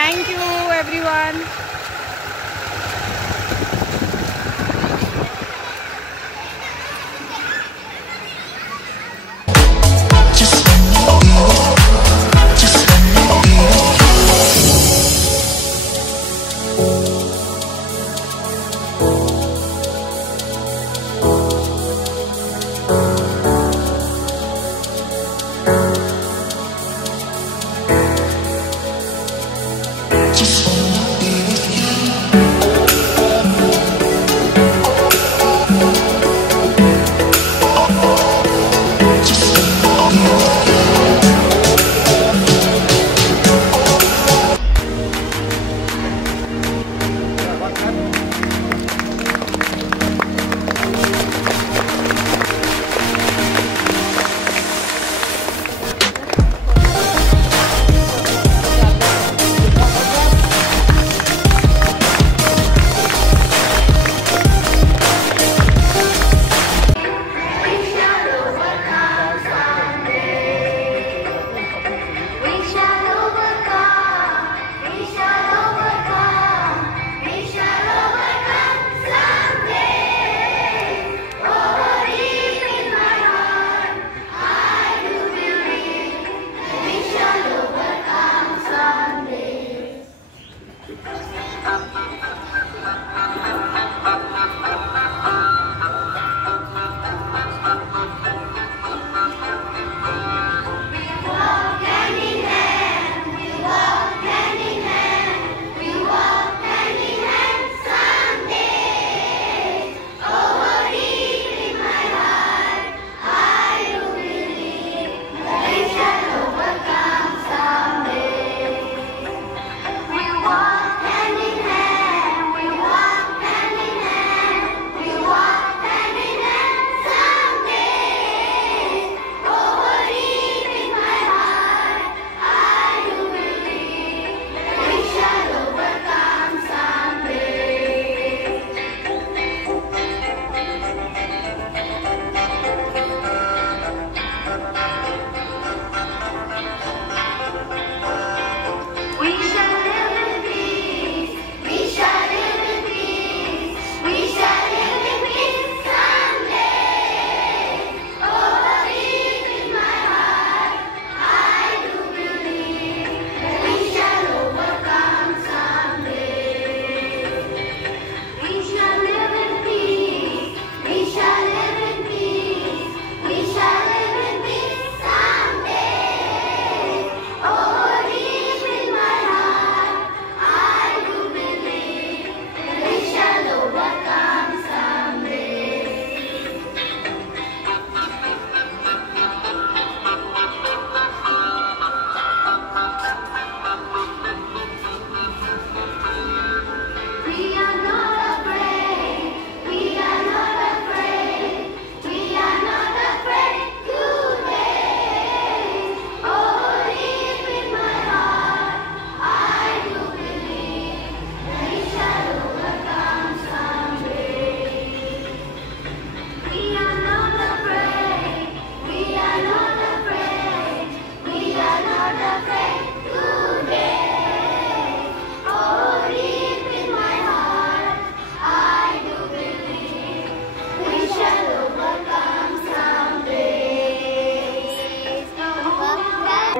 Thank you everyone.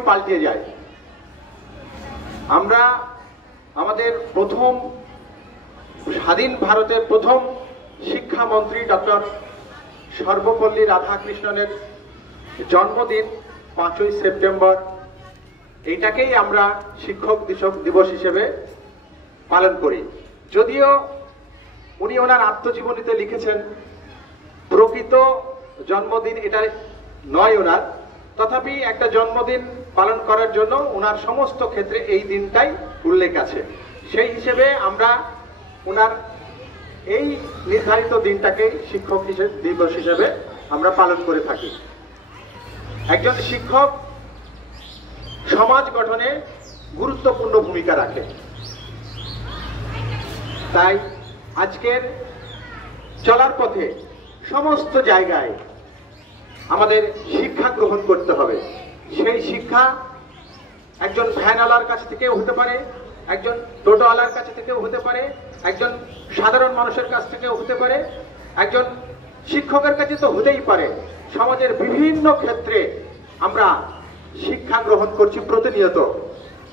পাল্টে যায়। আমরা আমাদের প্রথম স্বাধীন ভারতের প্রথম শিক্ষামন্ত্রী ডক্টর সর্বপল্লী রাধাকৃষ্ণনের জন্মদিন 5ই সেপ্টেম্বর, এইটাকেই আমরা শিক্ষক দিবস হিসেবে পালন করি। যদিও উনি ওনার আত্মজীবনীতে লিখেছেন প্রকৃত জন্মদিন এটা নয় ওনার, তথাপি একটা জন্মদিন পালন করার জন্য ওনার সমস্ত ক্ষেত্রে এই দিনটাই উল্লেখ আছে। সেই হিসেবে আমরা ওনার এই নির্ধারিত দিনটাকে শিক্ষক দিবস হিসেবে আমরা পালন করে থাকি। একজন শিক্ষক সমাজ গঠনে গুরুত্বপূর্ণ ভূমিকা রাখে। তাই আজকের চলার পথে সমস্ত জায়গায় আমাদের শিক্ষা গ্রহণ করতে হবে। সেই শিক্ষা একজন ভ্যানওয়ালার কাছ থেকেও হতে পারে, একজন টোটোওয়ালার কাছ থেকেও হতে পারে, একজন সাধারণ মানুষের কাছ থেকেও হতে পারে, একজন শিক্ষকের কাছে তো হতেই পারে। সমাজের বিভিন্ন ক্ষেত্রে আমরা শিক্ষা গ্রহণ করছি প্রতিনিয়ত।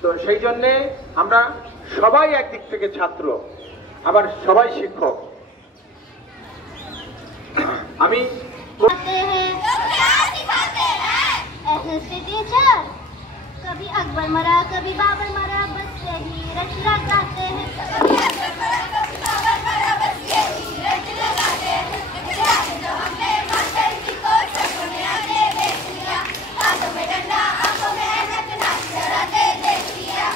তো সেই জন্যে আমরা সবাই একদিক থেকে ছাত্র, আবার সবাই শিক্ষক। আমি कभी अकबर मरा कभी बाबर मरा बस यही रट लगाते हैं। कभी अकबर मरा कभी बाबर मरा बस यही रट लगाते हैं। जो हमने मास्टर जी को सबको ने आगे देख लिया, हाथों में डंडा आंखों में ऐनक नाच डराते देख लिया।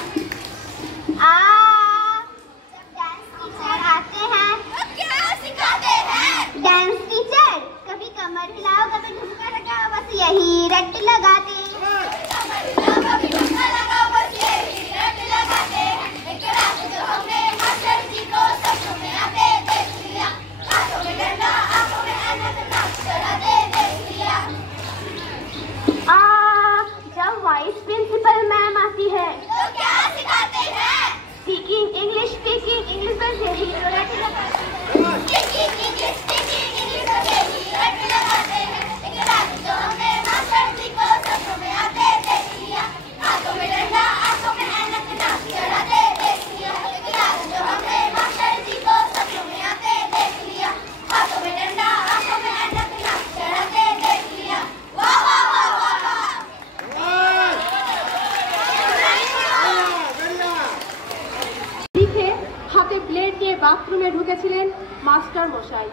जब डांस टीचर आते हैं तो क्या सिखाते हैं? डांस टीचर कभी कमर हिलाओ कभी ठुमका लगाओ बस यही रट लगाते हैं। कभी ठुमका लगाओ बस यही रट लगाते हैं। एक रात जो हमने मास्टर जी को सपनों में आते देख लिया, हाथों में डंडा आंखों में ऐनक नाच डराते देख लिया। जब वाइस प्रिंसिपल मैम आती है तो क्या सिखाते हैं? स्पीकिंग इंग्लिश बस यही रट लगाते हैं। स्पीकिंग इंग्लिश बस यही रट लगाते हैं। एक रात जो हमने मास्टर जी को सपनों में आते देख लिया, हाथों में डंडा आंखों में ऐनक नाच डराते देख लिया। एक रात जो हमने मास्टर जी को सपनों में आते देख लिया, हाथों में डंडा आंखों में ऐनक नाच डराते देख लिया। वाह वाह वाह वाह वाह। লিখে হাতে ব্লেড নিয়ে বাথরুমে ঢুকেছিলেন মাস্টার মশাই।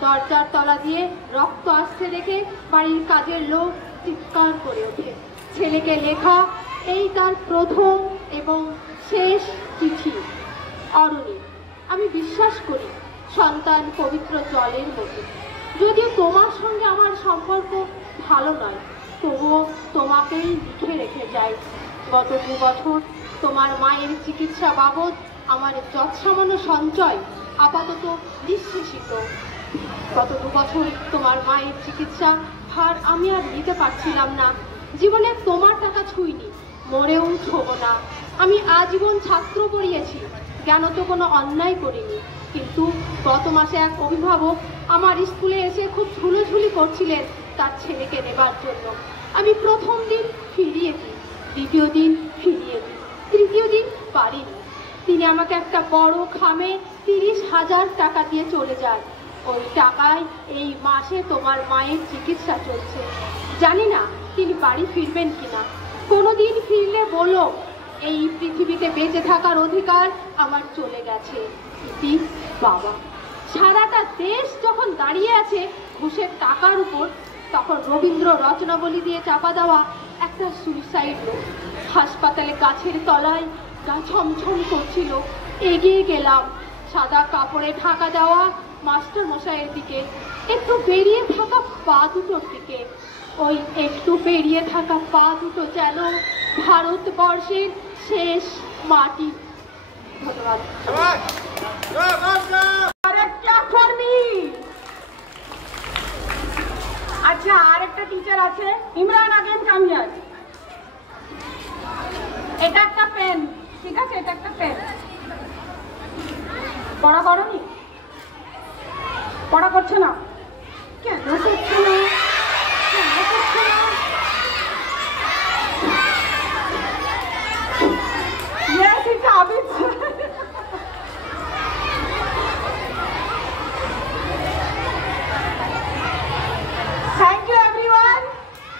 দরজার তলা দিয়ে রক্ত আসছে দেখে বাড়ির কাজের লোক চিৎকার করে ওঠে। ছেলেকে লেখা এই তার প্রথম এবং শেষ চিঠি। অরণি, আমি বিশ্বাস করি সন্তান পবিত্র জলের মতো। যদিও তোমার সঙ্গে আমার সম্পর্ক ভালো নয়, তবুও তোমাকেই লিখে রেখে যাই। গত 2 বছর তোমার মায়ের চিকিৎসা বাবদ আমার যৎসামান্য সঞ্চয় আপাতত নিঃশেষিত। গত 2 বছর তোমার মায়ের চিকিৎসা ভার আমি আর নিতে পারছিলাম না। জীবনে তোমার টাকা ছুঁইনি, মরেও ছোব না। আমি আজীবন ছাত্র পড়িয়েছি, জ্ঞানত কোনো অন্যায় করিনি। কিন্তু গত মাসে এক অভিভাবক আমার স্কুলে এসে খুব ঝুলোঝুলি করছিলেন তার ছেলেকে নেবার জন্য। আমি প্রথম দিন ফিরিয়ে দিই, দ্বিতীয় দিন ফিরিয়ে দিই, তৃতীয় দিন পারিনি। তিনি আমাকে একটা বড় খামে 30,000 টাকা দিয়ে চলে যান। ওই টাকায় এই মাসে তোমার মায়ের চিকিৎসা চলছে। জানি না তিনি বাড়ি ফিরবেন কিনা। কোনোদিন ফিরলে বলো, এই পৃথিবীতে বেঁচে থাকার অধিকার আমার চলে গেছে। ইতি বাবা। সারাটা দেশ যখন দাঁড়িয়ে আছে ঘুষের টাকার উপর, তখন রবীন্দ্র রচনাবলী দিয়ে চাপা দেওয়া একটা সুইসাইড নোট হাসপাতালে গাছের তলায় গা ছমছম করছিল। এগিয়ে গেলাম সাদা কাপড়ে ঢাকা দেওয়া মাস্টার মশাইয়ের দিকে, একটু বেরিয়ে থাকা পা দুটোর দিকে। ওই একটু বেরিয়ে থাকা পা দুটো যেন ভারতবর্ষের শেষ মাটি। ধন্যবাদ। আচ্ছা, আর একটা টিচার আছে, ইমরান আগেন কামিয়াজ। এটা একটা পেন, ঠিক আছে? এটা একটা পেন। পড়া করনি? পড়া করছে না কেন? করছে না কেন? করছে না? Yes, it's habits. Thank you everyone.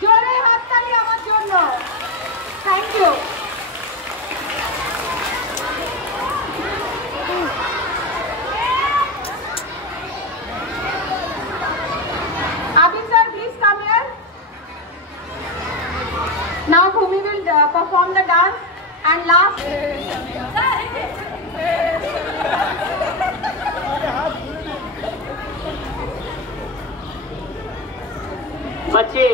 জোরে হাততালি আমার জন্য। Thank you. Abhi sir, please come here. Now Bhumi will perform the dance and last. बच्चे,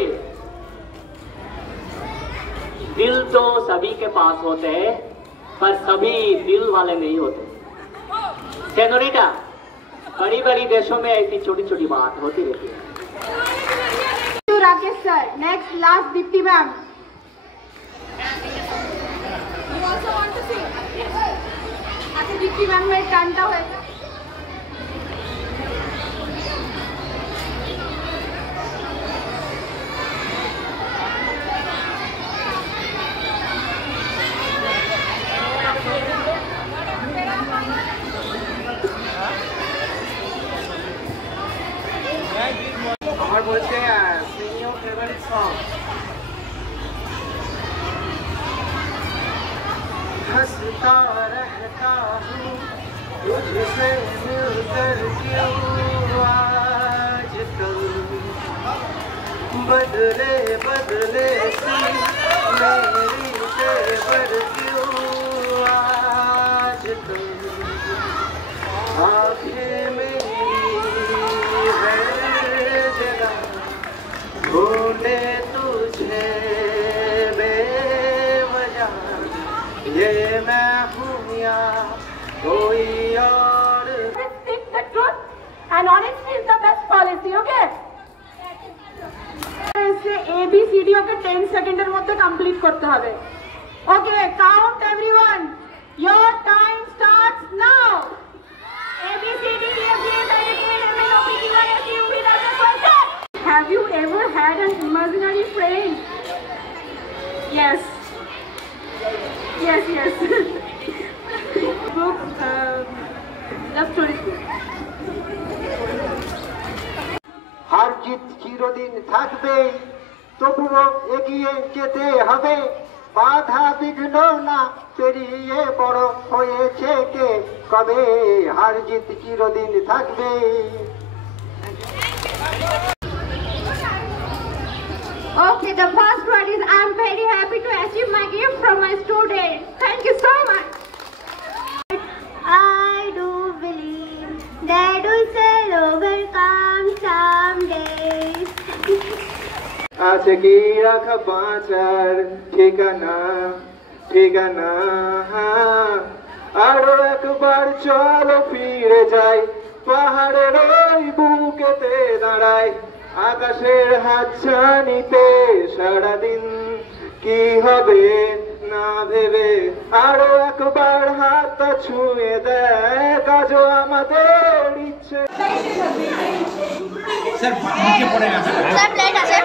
दिल तो सभी के पास होते हैं, पर सभी दिल वाले नहीं होते। सेनोरिटा, बड़ी बड़ी देशों में ऐसी छोटी छोटी बात होती रहती है। Rakesh sir, next last Dipti ma'am. You also want to sing? আচ্ছা দীপ্তি ম্যামের গানটা হয়ে যাবে। আমার বলছে sing your favorite song. हंसता रहता हूँ तुझसे मिलकर क्यों आजकल बदले बदले सी मेरी तेवर क्यों आजकल आँखें मेरी हर जगह ढूंढे तुझे बेवजह ये मैं हूँ या कोई और Speak the truth and honesty is the best policy, okay? ABCD ওকে 10 সেকেন্ডের মধ্যে কমপ্লিট করতে হবে। Okay, count everyone. Your time starts now. ABCD Have you ever had an imaginary friend? Yes. Yes, yes. Book, love stories book. হার জিত চিরদিন থাকবে তবুও এগিয়ে যেতে হবে বাধা বিঘ্ন না পেরিয়ে বড় হয়েছে কে কবে হার জিত চিরদিন থাকবে Okay, the first one is I'm very happy to achieve my gift from my student. Thank you so much. I do believe that we shall overcome someday. আছে কি রাখা বাঁচার ঠিকানা ঠিকানা আরো একবার চলো ফিরে যাই পাহাড়ের ওই বুকেতে দাঁড়াই আকাশের হাতছানিতে সারাদিন কি হবে না ভেবে আরো একবার হাতটা ছুঁয়ে দেয় কাজও আমাদের ইচ্ছে Sir, plate আছে